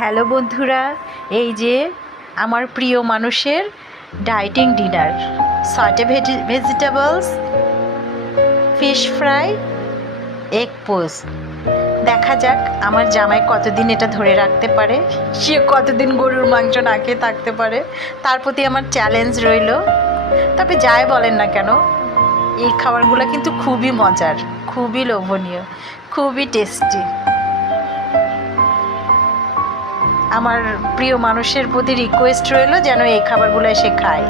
Hello বন্ধুরা, এই যে আমার প্রিয় মানুষের ডাইটিং ডিনার। ছয়টা ভেজিটেবলস, ফিশ ফ্রাই, এগ পোস্ট। দেখা যাক আমার জামাই কতদিন এটা ধরে রাখতে পারে। সে কতদিন গরুর মাংস না খেয়ে থাকতে পারে। তার প্রতি আমার চ্যালেঞ্জ রইল। তবে যাই বলেন না কেন, এই খাবারগুলো কিন্তু খুবই মজার, খুবই লোভনীয়, খুবই টেস্টি আমার প্রিয় মানুষের প্রতি রিকোয়েস্ট রইল যেন এই খাবারগুলো এসে খায়।